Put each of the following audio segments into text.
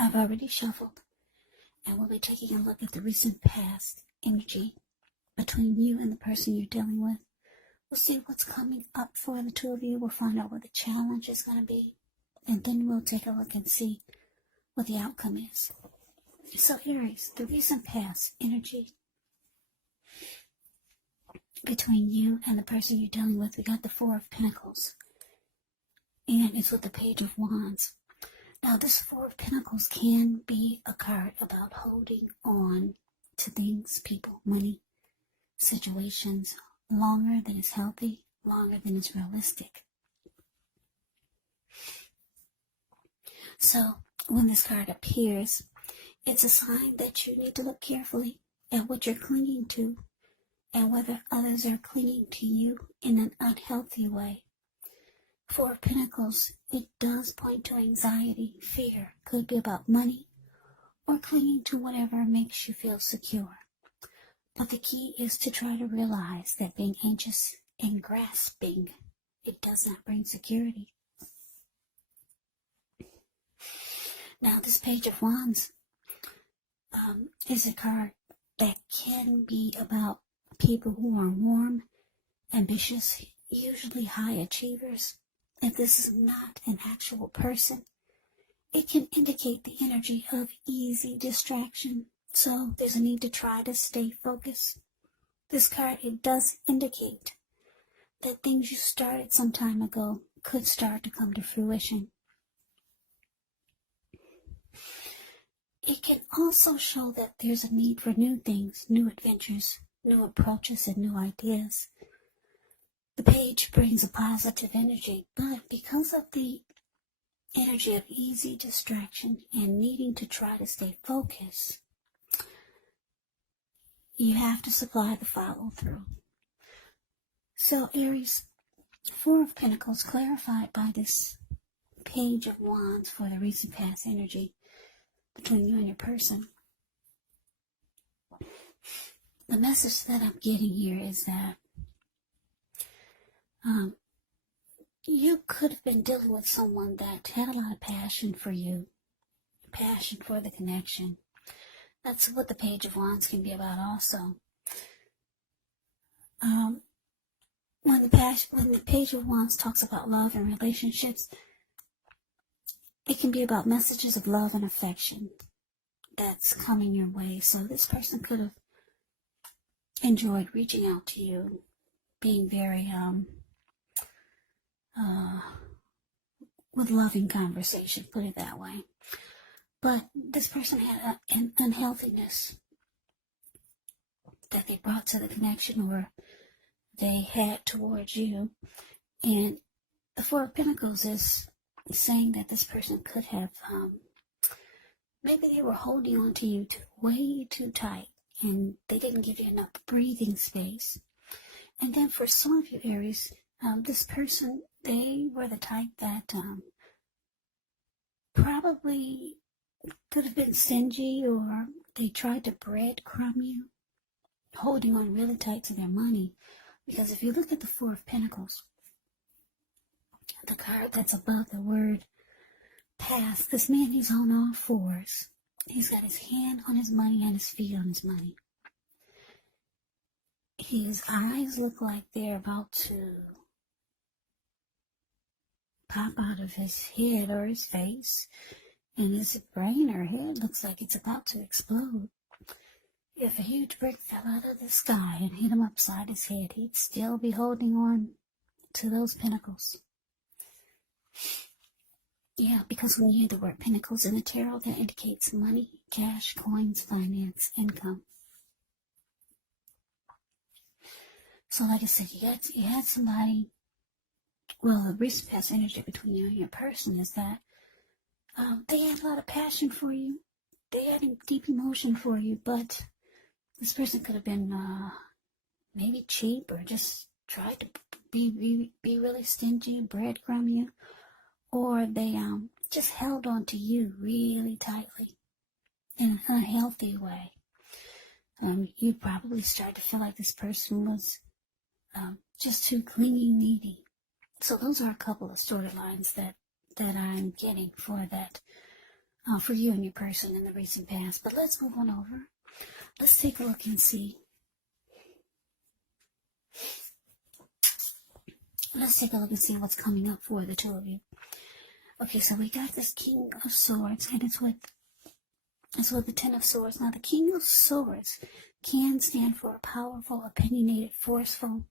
I've already shuffled, and we'll be taking a look at the recent past energy between you and the person you're dealing with. We'll see what's coming up for the two of you. We'll find out what the challenge is going to be, and then we'll take a look and see what the outcome is. So Aries, the recent past energy between you and the person you're dealing with. We got the Four of Pentacles, and it's with the Page of Wands. Now, this Four of Pentacles can be a card about holding on to things, people, money, situations, longer than is healthy, longer than is realistic. So, when this card appears, it's a sign that you need to look carefully at what you're clinging to and whether others are clinging to you in an unhealthy way. Four of Pentacles, it does point to anxiety, fear. Could be about money or clinging to whatever makes you feel secure. But the key is to try to realize that being anxious and grasping, it does not bring security. Now, this Page of Wands is a card that can be about people who are warm, ambitious, usually high achievers. If this is not an actual person, it can indicate the energy of easy distraction. So there's a need to try to stay focused. This card, it does indicate that things you started some time ago could start to come to fruition. It can also show that there's a need for new things, new adventures, new approaches, and new ideas. The page brings a positive energy, but because of the energy of easy distraction and needing to try to stay focused, you have to supply the follow-through. So Aries, Four of Pentacles clarified by this Page of Wands for the recent past energy between you and your person. The message that I'm getting here is that you could have been dealing with someone that had a lot of passion for you, passion for the connection. That's what the Page of Wands can be about also. When the Page of Wands talks about love and relationships, it can be about messages of love and affection that's coming your way. So this person could have enjoyed reaching out to you, being very with loving conversation, put it that way. But this person had an unhealthiness that they brought to the connection, or they had towards you. And the Four of Pentacles is saying that this person could have, maybe they were holding on to you way too tight, and they didn't give you enough breathing space. And then for some of you Aries, this person, they were the type that probably could have been stingy, or they tried to breadcrumb you, holding on really tight to their money. Because if you look at the Four of Pentacles, the card that's above the word past, this man, he's on all fours. He's got his hand on his money and his feet on his money. His eyes look like they're about to pop out of his head or his face, and his brain or head looks like it's about to explode. If a huge brick fell out of the sky and hit him upside his head, he'd still be holding on to those pentacles. Yeah, because when you hear the word pentacles in the tarot, that indicates money, cash, coins, finance, income. So like I said, you had somebody, well, the recent past energy between you and your person is that they had a lot of passion for you. They had a deep emotion for you, but this person could have been maybe cheap, or just tried to be really stingy, breadcrumb you, or they just held on to you really tightly in an unhealthy way. You probably started to feel like this person was just too clingy, needy. So those are a couple of storylines that I'm getting for that for you and your person in the recent past. But let's move on over. Let's take a look and see. Let's take a look and see what's coming up for the two of you. Okay, so we got this King of Swords, and it's with the Ten of Swords. Now, the King of Swords can stand for a powerful, opinionated, forceful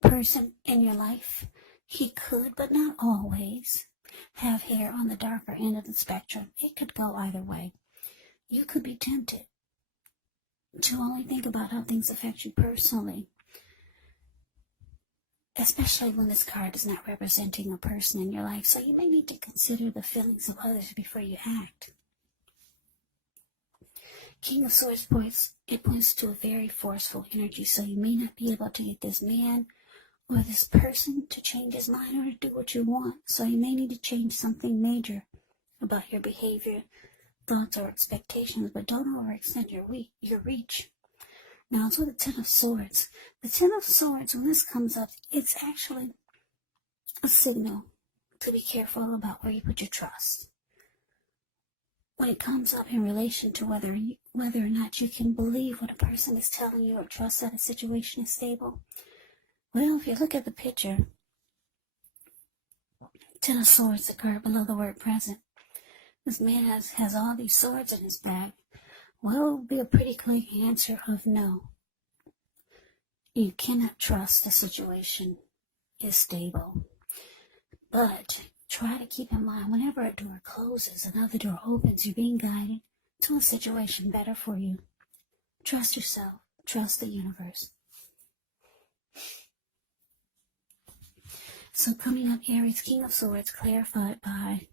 person in your life. He could, but not always, have hair on the darker end of the spectrum. It could go either way. You could be tempted to only think about how things affect you personally, especially when this card is not representing a person in your life. So you may need to consider the feelings of others before you act. King of Swords points to a very forceful energy, so you may not be able to get this man or this person to change his mind or to do what you want. So you may need to change something major about your behavior, thoughts, or expectations, but don't overextend your reach. Now, it's with the Ten of Swords. The Ten of Swords, when this comes up, it's actually a signal to be careful about where you put your trust. When it comes up in relation to whether or not you can believe what a person is telling you or trust that a situation is stable. Well, if you look at the picture, Ten of Swords, the card below the word present. This man has all these swords in his bag. Well, it will be a pretty clear answer of no. You cannot trust the situation is stable. But try to keep in mind, whenever a door closes, another door opens, you're being guided to a situation better for you. Trust yourself. Trust the universe. So coming up, Aries, King of Swords, clarified by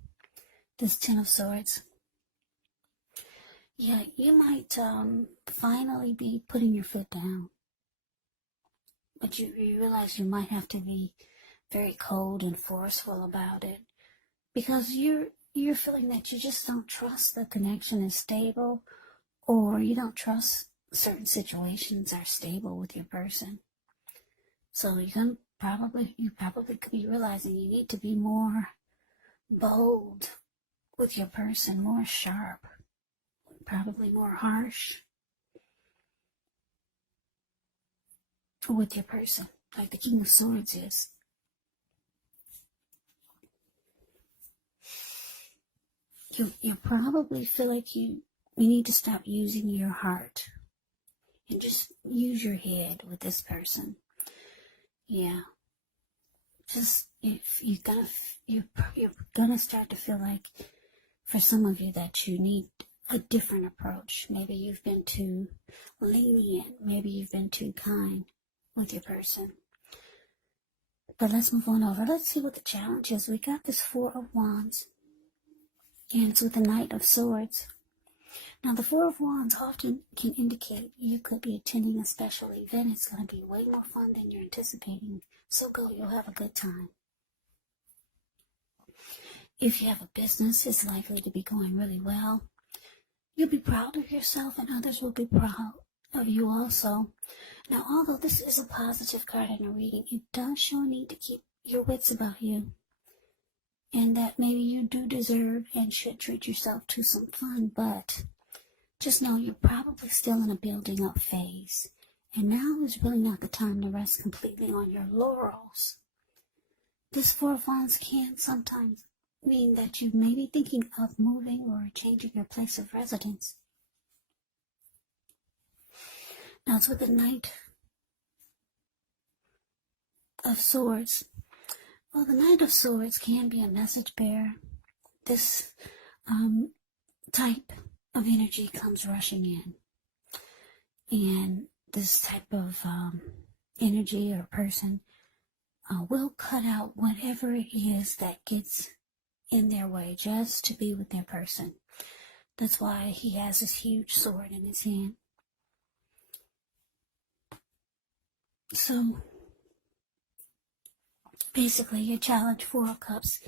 this Ten of Swords. Yeah, you might finally be putting your foot down. But you realize you might have to be very cold and forceful about it. Because you're feeling that you just don't trust the connection is stable, or you don't trust certain situations are stable with your person. So you probably could be realizing you need to be more bold with your person, more sharp, probably more harsh with your person, like the King of Swords is. You probably feel like you need to stop using your heart and just use your head with this person. Yeah. Just if you're gonna start to feel like, for some of you, that you need a different approach. Maybe you've been too lenient. Maybe you've been too kind with your person. But let's move on over. Let's see what the challenge is. We got this Four of Wands, and it's with the Knight of Swords. Now, the Four of Wands often can indicate you could be attending a special event. It's going to be way more fun than you're anticipating. So go, you'll have a good time. If you have a business, it's likely to be going really well. You'll be proud of yourself, and others will be proud of you also. Now, although this is a positive card in a reading, it does show a need to keep your wits about you, and that maybe you do deserve and should treat yourself to some fun, but just know you're probably still in a building up phase, and now is really not the time to rest completely on your laurels. This Four of Wands can sometimes mean that you may be thinking of moving or changing your place of residence. Now, it's with the Knight of Swords. Well, the Knight of Swords can be a message bearer. This type of energy comes rushing in. And this type of energy or person will cut out whatever it is that gets in their way just to be with their person. That's why he has this huge sword in his hand. So, basically, your challenge, Four of Cups,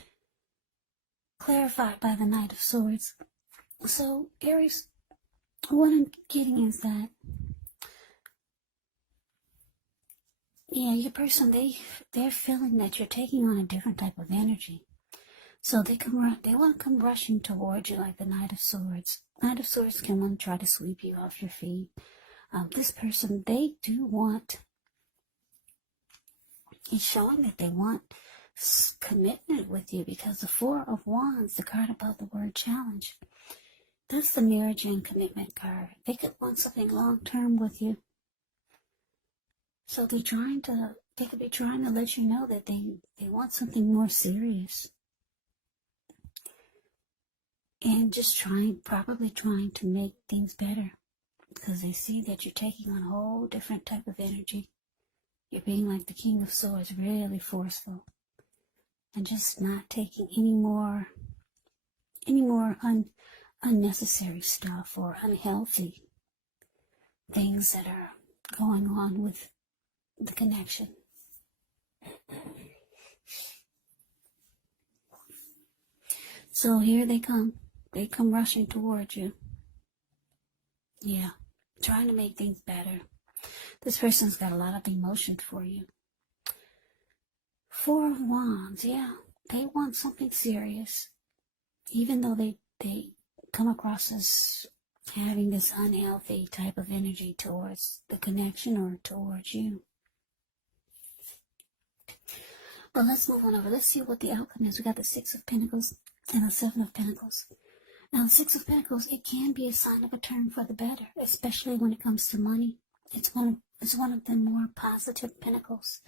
clarified by the Knight of Swords. So, Aries, what I'm getting is that, yeah, your person, they're feeling that you're taking on a different type of energy. So they want to come rushing towards you like the Knight of Swords. Knight of Swords can want to try to sweep you off your feet. This person, they do want, it's showing that they want commitment with you, because the Four of Wands, the card above the word challenge, that's the marriage and commitment card. They could want something long-term with you. So they could be trying to let you know that they want something more serious. And just probably trying to make things better, because they see that you're taking on a whole different type of energy. You're being like the King of Swords, really forceful, and just not taking any more unnecessary stuff or unhealthy things that are going on with the connection. So here they come. They come rushing towards you. Yeah, trying to make things better. This person's got a lot of emotion for you. Four of Wands, yeah. They want something serious. Even though they come across as having this unhealthy type of energy towards the connection or towards you. But let's move on over. Let's see what the outcome is. We got the Six of Pentacles and the Seven of Pentacles. Now, the Six of Pentacles, it can be a sign of a turn for the better, especially when it comes to money. It's one of the more positive pentacles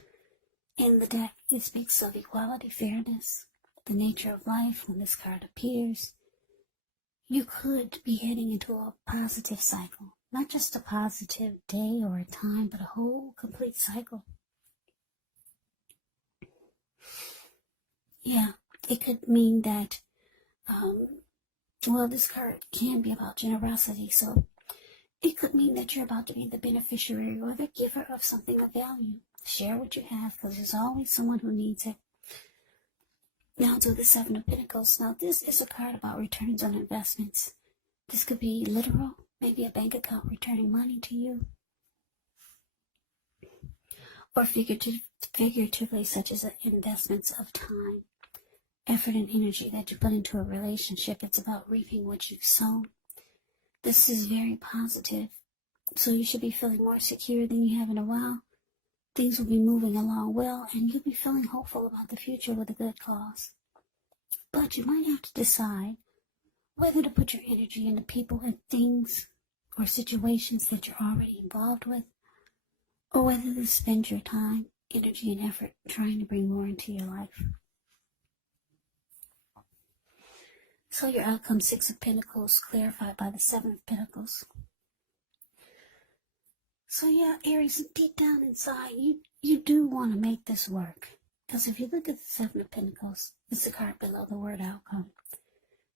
in the deck. It speaks of equality, fairness, the nature of life. When this card appears, you could be heading into a positive cycle. Not just a positive day or a time, but a whole complete cycle. Yeah, it could mean that, this card can be about generosity, so it could mean that you're about to be the beneficiary or the giver of something of value. Share what you have, because there's always someone who needs it. Now to the Seven of Pentacles. Now this is a card about returns on investments. This could be literal, maybe a bank account returning money to you. Or figuratively, such as investments of time, effort, and energy that you put into a relationship. It's about reaping what you've sown. This is very positive, so you should be feeling more secure than you have in a while. Things will be moving along well, and you'll be feeling hopeful about the future with a good cause. But you might have to decide whether to put your energy into people and things or situations that you're already involved with, or whether to spend your time, energy, and effort trying to bring more into your life. So your outcome, Six of Pentacles, clarified by the Seven of Pentacles. So yeah, Aries, deep down inside, you do want to make this work. Because if you look at the Seven of Pentacles, it's the card below the word outcome.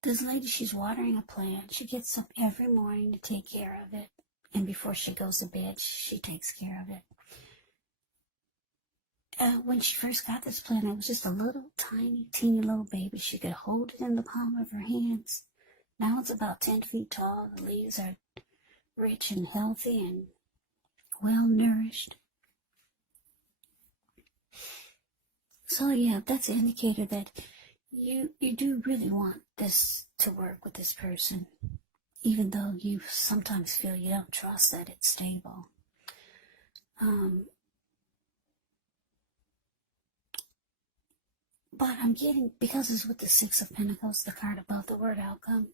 This lady, she's watering a plant. She gets up every morning to take care of it. And before she goes to bed, she takes care of it. When she first got this plant, it was just a little tiny, teeny little baby. She could hold it in the palm of her hands. Now it's about 10 feet tall. The leaves are rich and healthy and well nourished. So yeah, that's an indicator that you do really want this to work with this person, even though you sometimes feel you don't trust that it's stable. But I'm getting, because it's with the Six of Pentacles, the card above the word outcome,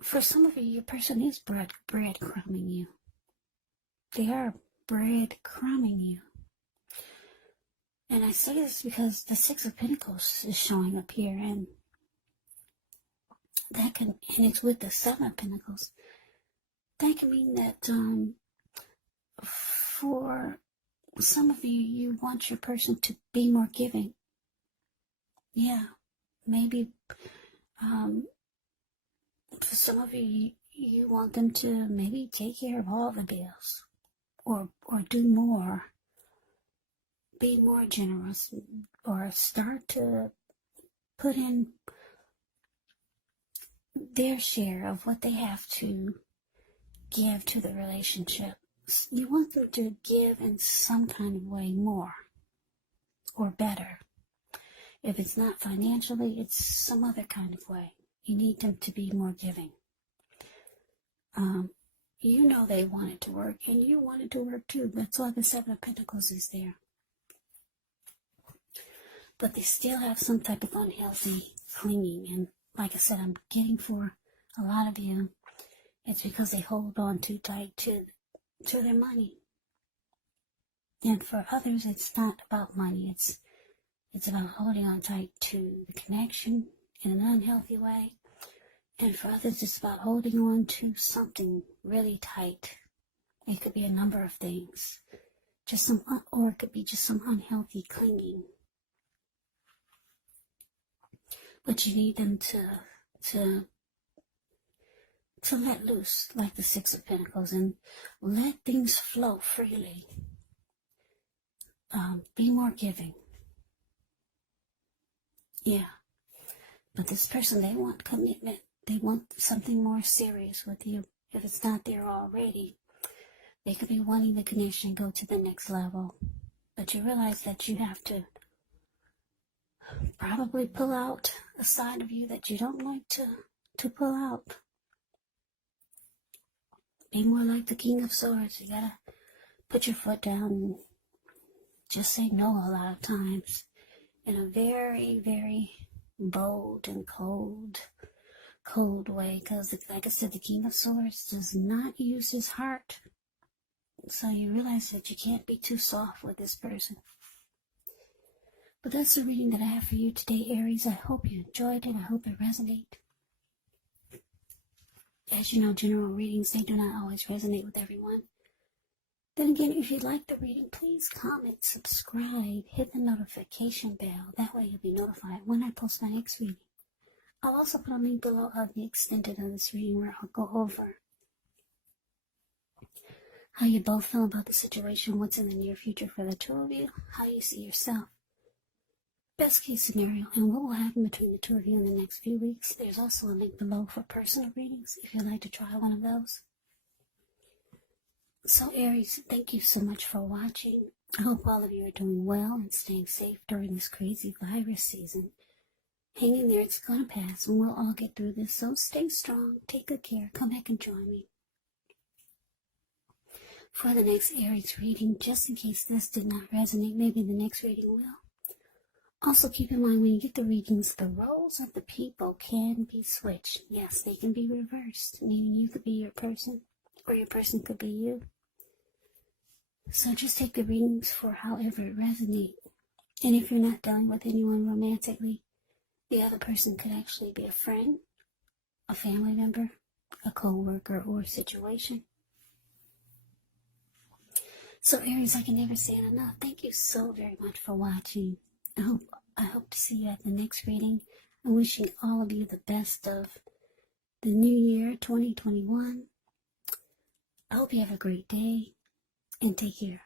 for some of you, your person is breadcrumbing you. They are breadcrumbing you. And I say this because the Six of Pentacles is showing up here, and it's with the Seven of Pentacles. That can mean that for some of you, you want your person to be more giving. Yeah, maybe for some of you, you want them to maybe take care of all the bills, or do more, be more generous, or start to put in their share of what they have to give to the relationship. You want them to give in some kind of way more or better. If it's not financially, it's some other kind of way. You need them to be more giving. You know they want it to work, and you want it to work too. That's why the Seven of Pentacles is there. But they still have some type of unhealthy clinging. And like I said, I'm getting for a lot of you, it's because they hold on too tight to their money. And for others, it's not about money. It's about holding on tight to the connection in an unhealthy way. And for others, it's about holding on to something really tight. It could be a number of things. Or it could be just some unhealthy clinging. But you need them to let loose, like the Six of Pentacles, and let things flow freely. Be more giving. Yeah. But this person, they want commitment. They want something more serious with you. If it's not there already, they could be wanting the connection go to the next level. But you realize that you have to probably pull out a side of you that you don't like to pull out. Be more like the King of Swords. You gotta put your foot down and just say no a lot of times in a very, very bold and cold way, because like I said, the King of Swords does not use his heart. So you realize that you can't be too soft with this person. But that's the reading that I have for you today, Aries. I hope you enjoyed it. I hope it resonated. As you know, general readings, they do not always resonate with everyone. Then again, if you like the reading, please comment, subscribe, hit the notification bell. That way you'll be notified when I post my next reading. I'll also put a link below of the extended of this reading where I'll go over how you both feel about the situation, what's in the near future for the two of you, how you see yourself, best case scenario, and what will happen between the two of you in the next few weeks. There's also a link below for personal readings if you'd like to try one of those. So Aries, thank you so much for watching. I hope all of you are doing well and staying safe during this crazy virus season. Hang in there, it's gonna pass, and we'll all get through this. So stay strong, take good care, come back and join me for the next Aries reading, just in case this did not resonate. Maybe the next reading will. Also keep in mind, when you get the readings, the roles of the people can be switched. Yes, they can be reversed, meaning you could be your person, or your person could be you. So just take the readings for however it resonates. And if you're not dealing with anyone romantically, the other person could actually be a friend, a family member, a co-worker, or a situation. So Aries, I can never say it enough. Thank you so very much for watching. I hope to see you at the next reading. I'm wishing all of you the best of the new year, 2021. I hope you have a great day, and take care.